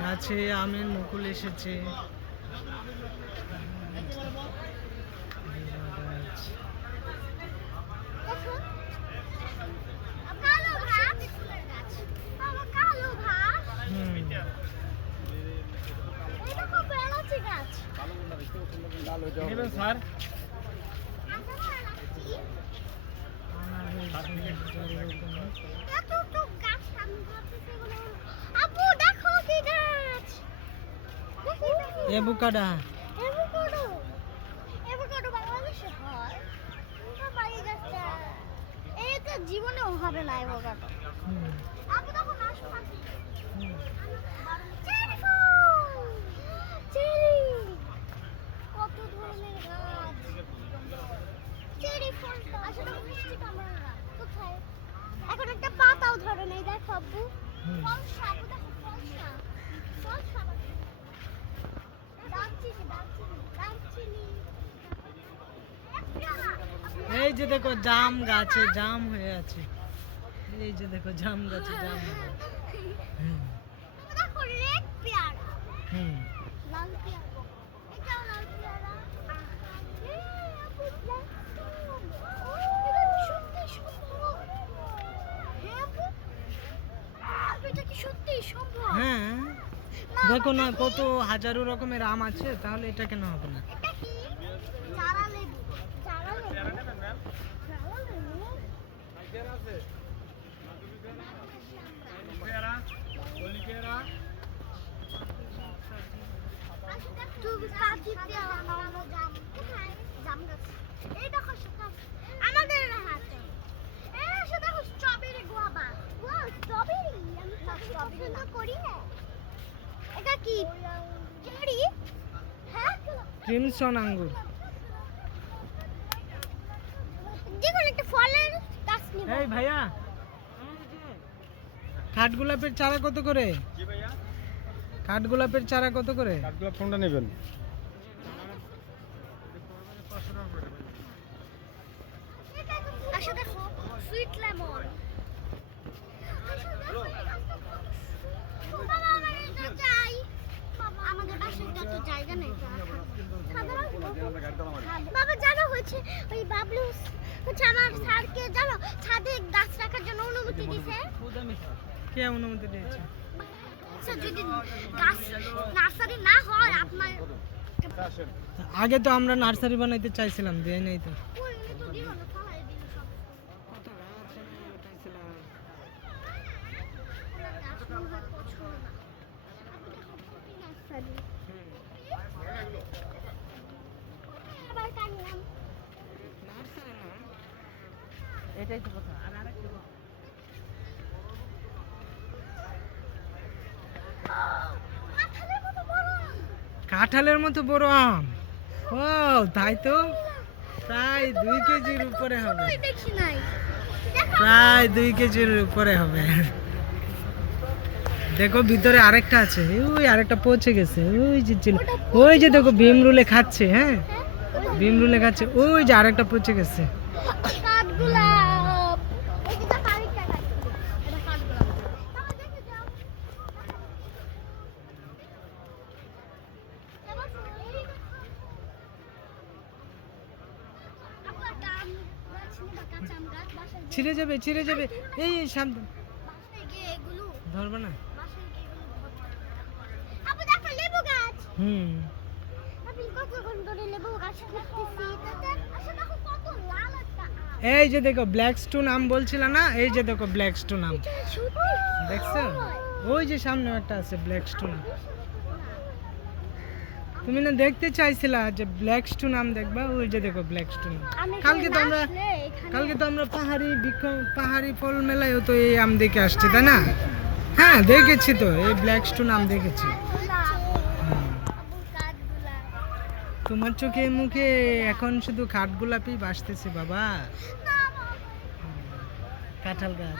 গাছে আমের মুকুল এসেছে। স্যার এভোকাডো বাংলাদেশে হয়, এই গাছটা এই তো জীবনেও হবে না এভোকাডো। আপু দেখো নাশপাতি, চেরি ফল, চেরি, কত ধরনের গাছ। চেরি ফলটা আসলে মিষ্টি কামড়া না কোথায়, এখন একটা পাতাও ধরে নেই। দেখো আব্বু, ফলসা, আপু দেখো ফলসা, ফলসা, দারচিনি, দারচিনি, দারচিনি। এই যে দেখো জাম গাছে জাম হয়ে আছে। এই যে দেখো জাম গাছে জাম হয়ে আছে। দেখো রেড পেয়ারা, হুম লাল পেয়ারা, এটাও লাল পেয়ারা। আপু ব্ল্যাক স্টোন, এটা সত্যি সম্ভব? হ্যাঁ আপু, এটা কি সত্যি সম্ভব? হ্যাঁ, দেখো না কত হাজারো রকমের আম আছে, তাহলে এটা কেন হবে না? এটা কি চারা লেবু? চারা লেবু, চারা লেবু তুমি কাটি পেয়ারা খাওয়ানো, জাম কোথায়? জাম গাছ এই দেখো আমাদের হাতে। এই এসে দেখো স্ট্রবেরি, গুয়াভা। ওয়াও, স্ট্রবেরি, আমি স্ট্রবেরি পছন্দ করি না। এটা কি চেরি? হ্যাঁ, ক্রিমসন আঙ্গুর। দেখুন একটা ফলের গাছ নিব। এই ভাইয়া, কাঠগোলাপের চারা কত করে? জি ভাইয়া, কাঠগোলাপের চারা কত করে? কাঠগোলাপ কোনটা নেবেন? আচ্ছা দেখো সুইট লেমন। বাবা আমার এটা চাই। আমাদের বাসায় তো জায়গা নেই। বাবা জানো হচ্ছে ওই বাবলু হচ্ছে আমার স্যারকে জানো ছাদে গাছ রাখার জন্য অনুমতি দিয়েছে। কে অনুমতি দিয়েছে? আচ্ছা যদি গাছ নার্সারি না হয় আপনার আগে তো আমরা নার্সারি বানাইতে চাইছিলাম, দেয় নাই তো। ওই তো দিও না, ফালাই দিল সব। গাছ মনে হয় পছন্দ না। আপনি দেখো কি নার্সারি। আবার কানলাম। এটাই তো কথা। আর আরেকটা কাঁঠালের মতো বড় আম। ও তাই তো, প্রায় 2 কেজির উপরে হবে। দেখি নাই। প্রায় 2 কেজির উপরে হবে। দেখো ভিতরে আরেকটা আছে, ওই আরেকটা পৌঁছে গেছে। ওই যে ওই যে দেখো ভীমরুলে খাচ্ছে। হ্যাঁ, ভীমরুলে খাচ্ছে। ওই যে আরেকটা পৌঁছে গেছে। কাঠগোলাপ। এটা পারিটা খাই। এটা কাঠগোলাপ। বাবা দেখে যাও। এবার এই দেখো। আপু একটা আম গাছ নিবা, কাঁচা আম গাছ বাসায় গিয়ে- ছিঁড়ে যাবে, ছিঁড়ে যাবে। এই সাবধান, বাসায় গিয়ে এগুলো ধরবে না। বাসায় গিয়ে এগুলো ধরবো। আপু দেখো লেবু গাছ। হুম, আমি কতক্ষণ ধরে লেবু গাছ খুঁজতেছি। তাতে আসলে দেখো কত লাল একটা আম। এই যে দেখো ব্ল্যাক স্টোন আম বলছিল না, এই যে দেখো ব্ল্যাক স্টোন আম। সত্যি দেখছো? ওই যে সামনে একটা আছে ব্ল্যাক স্টোন আম। তুমি না দেখতে চাইছিলা যে ব্ল্যাক স্টোন আম দেখবা, ওই যে দেখো ব্ল্যাক স্টোন আম। আমি কালকে তো আমরা পাহাড়ি ফল মেলায়ও তো এই আম দেখে আসছি, তাই না? হ্যাঁ দেখেছি তো, এই ব্ল্যাক স্টোন আম দেখেছি। তোমার চোখে মুখে এখন শুধু কাঠগোলাপই ভাসতেছে বাবা। কাঁঠাল গাছ।